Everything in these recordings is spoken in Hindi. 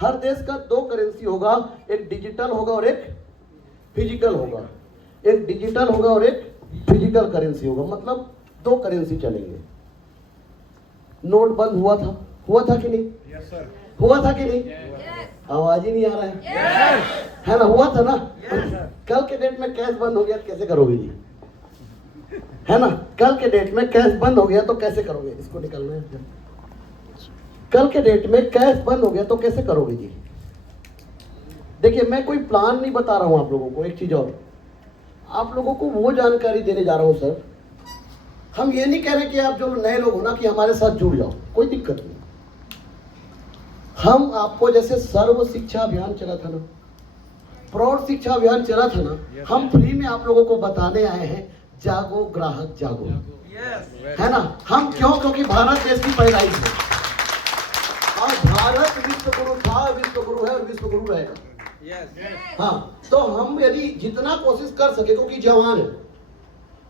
हर देश का दो करेंसी होगा, एक डिजिटल होगा और एक फिजिकल होगा। एक डिजिटल होगा और एक फिजिकल करेंसी होगा, मतलब दो करेंसी चलेंगे। नोट बंद हुआ था कि नहीं? Yes sir. हुआ था कि नहीं? आवाज ही नहीं आ रहा है, है ना? हुआ था ना? कल के डेट में कैश बंद हो गया तो कैसे करोगे जी? है ना? कल के डेट में कैश बंद हो गया तो कैसे करोगे? इसको निकालना है। कल के डेट में कैश बंद हो गया तो कैसे करोगे जी? देखिए, मैं कोई प्लान नहीं बता रहा हूं आप लोगों को। एक चीज और, आप लोगों को वो जानकारी देने जा रहा हूं सर। हम ये नहीं कह रहे कि आप जो नए लोग हो ना कि हमारे साथ जुड़ जाओ, कोई दिक्कत नहीं। हम आपको जैसे सर्व शिक्षा अभियान चला था ना, प्रौढ़ शिक्षा अभियान चला था ना, हम फ्री में आप लोगों को बताने आए हैं, जागो ग्राहक जागो। है ना? हम क्यों? क्योंकि भारत देश की पैदाइश है और भारत विश्व गुरु था, विश्व गुरु है और विश्व गुरु रहेगा। हाँ, तो हम यदि जितना कोशिश कर सके, क्योंकि जवान है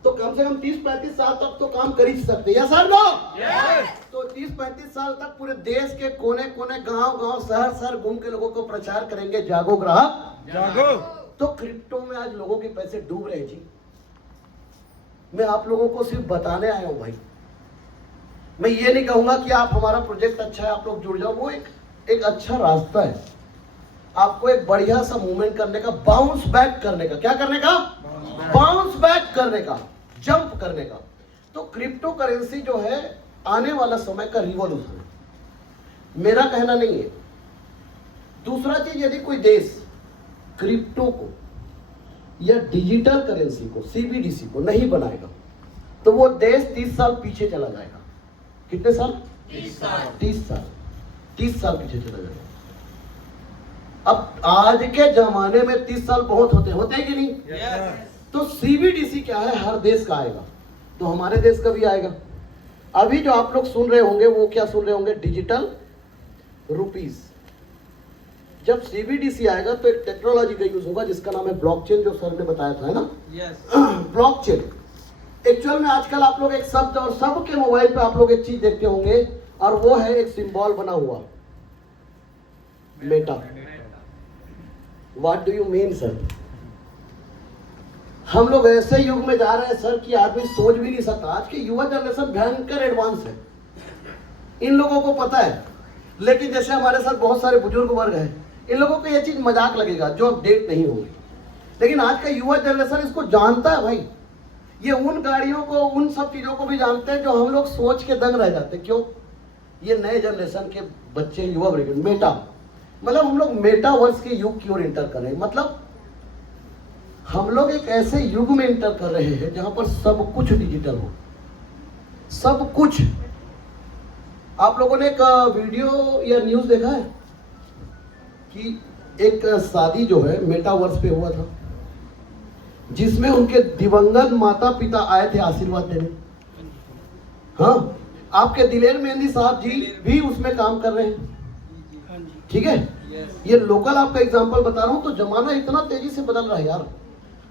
तो कम से कम 30-35 साल तक तो काम कर ही सकते हैं, सर नो? तो 30-35 साल तक पूरे देश के कोने कोने, गांव-गांव, शहर-शहर घूम के लोगों को प्रचार करेंगे, जागो ग्राहक जागो। तो क्रिप्टो में आज लोगों के पैसे डूब रहे हैं जी। मैं आप लोगों को सिर्फ बताने आया हूं भाई। मैं ये नहीं कहूंगा कि आप हमारा प्रोजेक्ट अच्छा है, आप लोग जुड़ जाओ। वो एक अच्छा रास्ता है आपको एक बढ़िया सा मूवमेंट करने का, बाउंस बैक करने का। क्या करने का? बाउंस बैक करने का, जंप करने का। तो क्रिप्टो करेंसी जो है आने वाला समय का रिवॉल्यूशन है, मेरा कहना नहीं है। दूसरा चीज, यदि कोई देश क्रिप्टो को या डिजिटल करेंसी को, सीबीडीसी को नहीं बनाएगा तो वो देश 30 साल पीछे चला जाएगा। कितने साल? 30 साल। 30 साल पीछे चला जाएगा। अब आज के जमाने में 30 साल बहुत होते हैं कि नहीं? तो सीबीडीसी क्या है? हर देश का आएगा, तो हमारे देश का भी आएगा। अभी जो आप लोग सुन रहे होंगे वो क्या सुन रहे होंगे? Digital rupees. जब सीबीडीसी आएगा तो एक टेक्नोलॉजी का यूज होगा जिसका नाम है ब्लॉकचेन, जो सर ने बताया था, है ना? ब्लॉकचेन। एक्चुअल में आजकल आप लोग एक शब्द, और सबके मोबाइल पे आप लोग एक चीज देखते होंगे, और वो है एक सिंबल बना हुआ, Meta. What do you mean sir? हम लोग ऐसे युग में जा रहे हैं सर कि आदमी सोच भी नहीं सकता। आज की युवा जनरेशन भयंकर एडवांस है, इन लोगों को पता है। लेकिन जैसे हमारे साथ बहुत सारे बुजुर्ग वर्ग हैं, इन लोगों को ये चीज मजाक लगेगा जो अपडेट नहीं होगी। लेकिन आज का युवा जनरेशन इसको जानता है भाई। ये उन गाड़ियों को, उन सब चीजों को भी जानते हैं जो हम लोग सोच के दंग रह जाते हैं। क्यों? ये नए जनरेशन के बच्चे, युवा वर्ग, मेटा, मतलब हम लोग मेटावर्स के युग की ओर इंटर कर रहे हैं। मतलब हम लोग एक ऐसे युग में इंटर कर रहे हैं जहां पर सब कुछ डिजिटल हो, सब कुछ। आप लोगों ने एक वीडियो या न्यूज देखा है कि एक शादी जो है मेटावर्स पे हुआ था, जिसमें उनके दिवंगत माता पिता आए थे आशीर्वाद देने। हाँ, आपके दिलेर मेहंदी साहब जी भी उसमें काम कर रहे हैं। ठीक है, ये लोकल आपका एग्जांपल बता रहा हूं। तो जमाना इतना तेजी से बदल रहा है यार,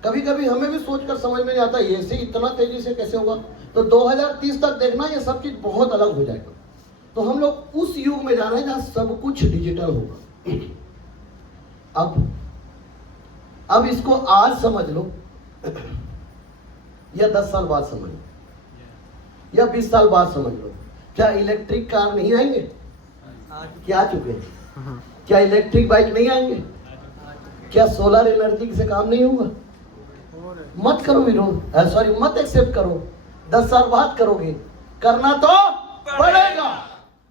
कभी कभी हमें भी सोचकर समझ में नहीं आता ये से इतना तेजी से कैसे होगा। तो 2030 तक देखना ये सब चीज बहुत अलग हो जाएगा। तो हम लोग उस युग में जा रहे हैं जहां सब कुछ डिजिटल होगा। अब इसको आज समझ लो या 10 साल बाद समझ लो या 20 साल बाद समझ लो, क्या इलेक्ट्रिक कार नहीं आएंगे? क्या आ चुके हैं? क्या इलेक्ट्रिक बाइक नहीं आएंगे? क्या सोलर एनर्जी से काम नहीं होगा? मत करो विरोध, सॉरी मत एक्सेप्ट करो, 10 साल बाद करोगे, करना तो पड़ेगा।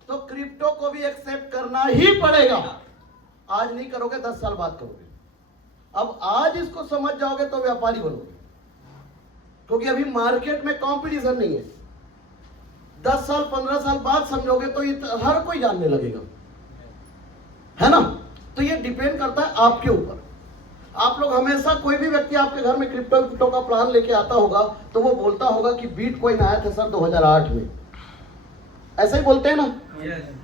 तो क्रिप्टो को भी एक्सेप्ट करना ही पड़ेगा। आज नहीं करोगे, 10 साल बाद करोगे। अब आज इसको समझ जाओगे तो व्यापारी बनोगे, क्योंकि अभी मार्केट में कंपटीशन नहीं है। 10 साल 15 साल बाद समझोगे तो हर कोई जानने लगेगा, है ना? तो ये डिपेंड करता है आपके ऊपर। आप लोग हमेशा, कोई भी व्यक्ति आपके घर में क्रिप्टो का प्लान लेके आता होगा तो वो बोलता होगा कि बिटकॉइन आया था सर 2008 में, ऐसा ही बोलते हैं ना?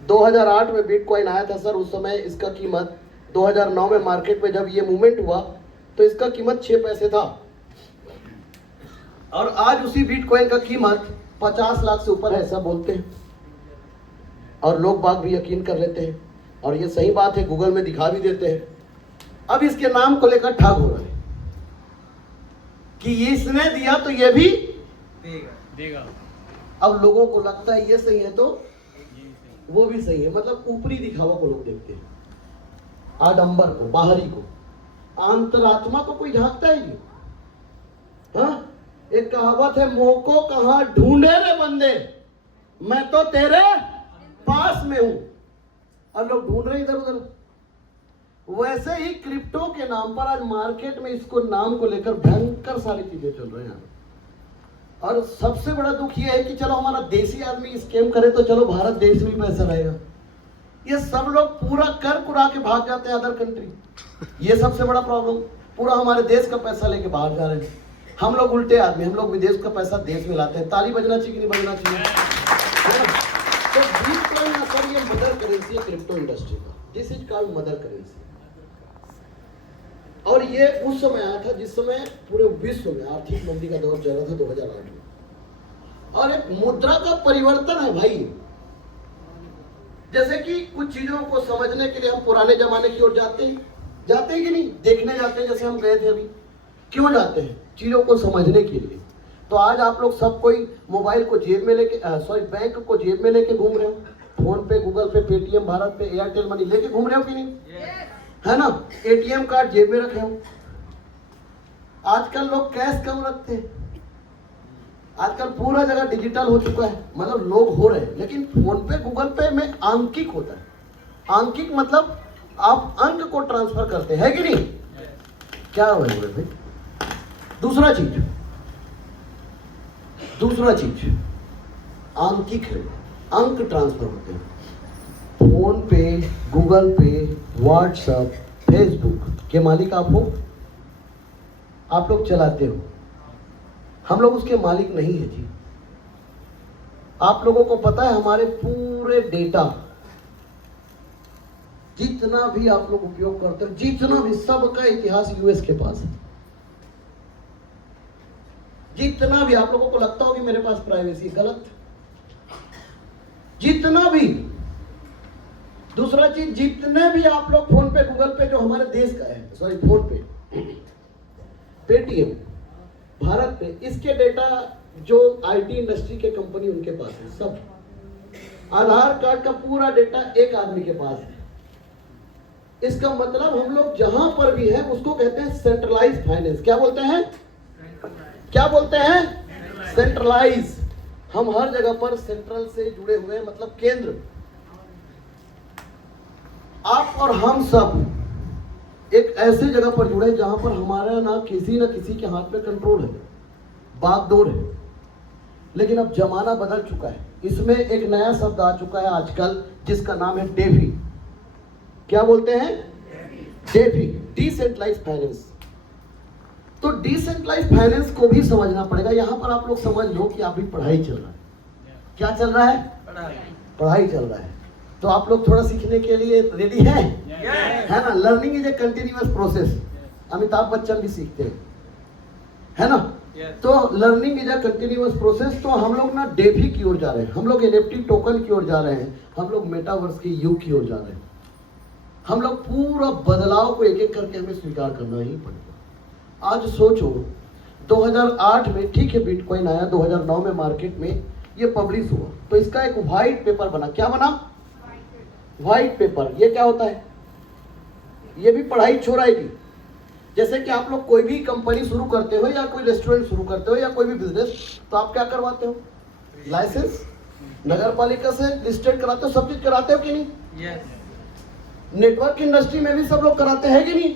2008 में बिटकॉइन आया था सर, उस समय इसका कीमत 2009 में मार्केट में जब ये मूवमेंट हुआ तो इसका कीमत 6 पैसे था, और आज उसी बिटकॉइन का कीमत 50 लाख से ऊपर है, ऐसा बोलते हैं और लोग बाग भी यकीन कर लेते हैं। और ये सही बात है, गूगल में दिखा भी देते हैं। अब इसके नाम को लेकर ठग हो रहा है कि इसने दिया तो ये भी देगा। अब लोगों को लगता है ये सही है तो वो भी सही है, मतलब ऊपरी दिखावा को लोग देखते हैं, आडंबर को, बाहरी को। अंतरात्मा को कोई झांकता है नहीं। हाँ, एक कहावत है, मोह को कहां ढूंढे रे बंदे, मैं तो तेरे पास में हूं, और लोग ढूंढ रहे इधर उधर। वैसे ही क्रिप्टो के नाम पर आज मार्केट में इसको नाम को लेकर भयंकर सारी चीजें चल रही हैं। और सबसे बड़ा दुख ये है कि चलो हमारा देसी आदमी स्कैम करे तो चलो भारत देश में पैसा रहेगा, ये सब लोग पूरा कर कुरा के भाग जाते हैं अदर कंट्री। ये सबसे बड़ा प्रॉब्लम, पूरा हमारे देश का पैसा लेके बाहर जा रहे हैं। हम लोग उल्टे आदमी, हम लोग विदेश का पैसा देश में लाते हैं। ताली बजना चाहिए कि नहीं बजना चाहिए? तो बिटकॉइन असल ये मदर करेंसी है क्रिप्टो इंडस्ट्री का। This is called mother currency. और ये उस समय आया था जिस समय पूरे विश्व में आर्थिक मंदी का दौर चल रहा था 2008 में, और एक मुद्रा का परिवर्तन है भाई। जैसे कि कुछ चीजों को समझने के लिए हम पुराने जमाने की ओर जाते हैं कि नहीं, देखने जाते हैं, जैसे हम गए थे अभी। क्यों जाते हैं? चीजों को समझने के लिए। तो आज आप लोग सब कोई मोबाइल को जेब में लेके बैंक को जेब में लेके घूम रहे हो, फोन पे, गूगल पे, पेटीएम, भारत पे, एयरटेल मनी लेके घूम रहे हो कि नहीं? है ना? एटीएम कार्ड जेब में रखे हो। आजकल लोग कैश कम रखते हैं, आजकल पूरा जगह डिजिटल हो चुका है, मतलब लोग हो रहे हैं। लेकिन फोन पे, गूगल पे में आंकिक होता है। आंकिक मतलब आप अंक को ट्रांसफर करते हैं कि नहीं? क्या हो रहा है भाई? दूसरा चीज आंकिक है, अंक ट्रांसफर होते हैं। फोन पे, गूगल पे, व्हाट्सएप, फेसबुक के मालिक आप हो, आप लोग चलाते हो। हम लोग उसके मालिक नहीं है जी। आप लोगों को पता है हमारे पूरे डेटा जितना भी आप लोग उपयोग करते हो, जितना भी, सबका इतिहास यूएस के पास है। जितना भी आप लोगों को लगता हो कि मेरे पास प्राइवेसी, गलत। जितना भी, दूसरा चीज, जितने भी आप लोग फोन पे, गूगल पे जो हमारे देश का है, सॉरी फोन पे, पेटीएम, भारत पे, इसके डेटा जो आईटी इंडस्ट्री के कंपनी उनके पास है, सब। आधार कार्ड का पूरा डेटा एक आदमी के पास है। इसका मतलब हम लोग जहां पर भी हैं उसको कहते हैं सेंट्रलाइज फाइनेंस। क्या बोलते हैं? सेंट्रलाइज। हम हर जगह पर सेंट्रल से जुड़े हुए हैं, मतलब केंद्र। आप और हम सब एक ऐसे जगह पर जुड़े जहां पर हमारा ना किसी के हाथ में कंट्रोल है, बागडोर है। लेकिन अब जमाना बदल चुका है। इसमें एक नया शब्द आ चुका है आजकल, जिसका नाम है डेफी। क्या बोलते हैं? DeFi, decentralise finance. तो डिसेंट्रलाइज फाइनेंस को भी समझना पड़ेगा। यहां पर आप लोग समझ लो कि अभी पढ़ाई चल रहा है। क्या चल रहा है? पढ़ाई चल रहा है। तो आप लोग थोड़ा सीखने के लिए रेडी हैं? है ना? Learning is a continuous process. Amitabh Bachchan भी सीखते हैं, है ना? तो learning is a continuous process. तो हम लोग ना डेफी की ओर जा रहे हैं, हम लोग एनएफटी टोकन की ओर जा रहे हैं, हम लोग मेटावर्स के युग की ओर जा रहे हैं। हम लोग पूरा बदलाव को एक एक करके हमें स्वीकार करना ही पड़ेगा। आज सोचो, 2008 में, ठीक है, बिटकॉइन आया, 2009 में मार्केट में ये पब्लिश हुआ, तो इसका एक व्हाइट पेपर बना। क्या बना? White paper. ये क्या होता है? ये भी पढ़ाई छोड़ाएगी। जैसे कि आप लोग कोई भी कंपनी शुरू करते हो या कोई रेस्टोरेंट शुरू करते हो या कोई भी बिजनेस, तो आप क्या करवाते हो? लाइसेंस, नगर पालिका से लिस्टेड कराते हो, सब चीज कराते हो कि नहीं? नेटवर्क इंडस्ट्री में भी सब लोग कराते हैं कि नहीं?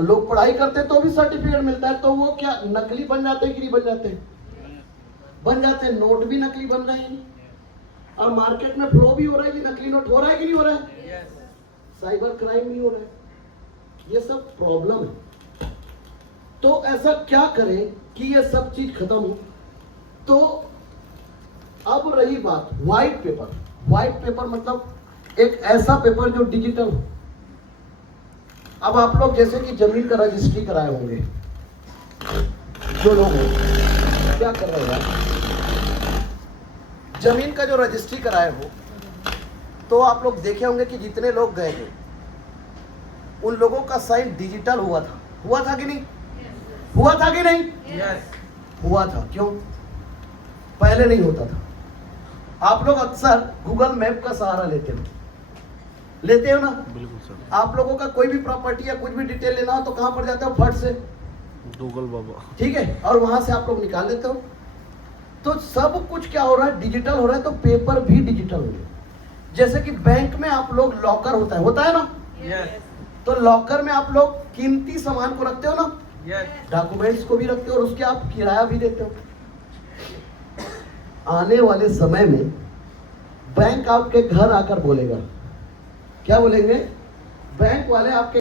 लोग पढ़ाई करते तो भी सर्टिफिकेट मिलता है। तो वो क्या नकली बन जाते हैं कि नहीं बन जाते हैं? बन जाते हैं। नोट भी नकली बन रहे हैं, और मार्केट में फ्लो भी हो रहा है कि नकली नोट हो रहा है कि नहीं हो रहा है? साइबर क्राइम भी हो रहा है। ये सब प्रॉब्लम है। तो ऐसा क्या करें कि ये सब चीज खत्म हो? तो अब रही बात व्हाइट पेपर। व्हाइट पेपर मतलब एक ऐसा पेपर जो डिजिटल हो। अब आप लोग जैसे कि जमीन का रजिस्ट्री कराए होंगे, जो लोग हो, क्या कर रहे हैं? जमीन का जो रजिस्ट्री कराए हो, तो आप लोग देखे होंगे कि जितने लोग गए थे उन लोगों का साइन डिजिटल हुआ था कि नहीं? हुआ था कि नहीं? हुआ था। क्यों? पहले नहीं होता था। आप लोग अक्सर गूगल मैप का सहारा लेते हो ना? बिल्कुल सर। आप लोगों का कोई भी प्रॉपर्टी या कुछ भी डिटेल लेना हो तो कहां पर जाते हो? फट से गूगल बाबा। ठीक है, और वहां से आप लोग निकाल लेते हो। तो सब कुछ क्या हो रहा है? डिजिटल हो रहा है। तो पेपर भी डिजिटल हो गए। जैसे कि बैंक में आप लोग लॉकर होता है ना? तो लॉकर में आप लोग कीमती सामान को रखते हो ना? डॉक्यूमेंट्स को भी रखते हो और उसके आप किराया भी देते हो। आने वाले समय में बैंक आपके घर आकर बोलेगा, क्या बोलेंगे? बैंक वाले आपके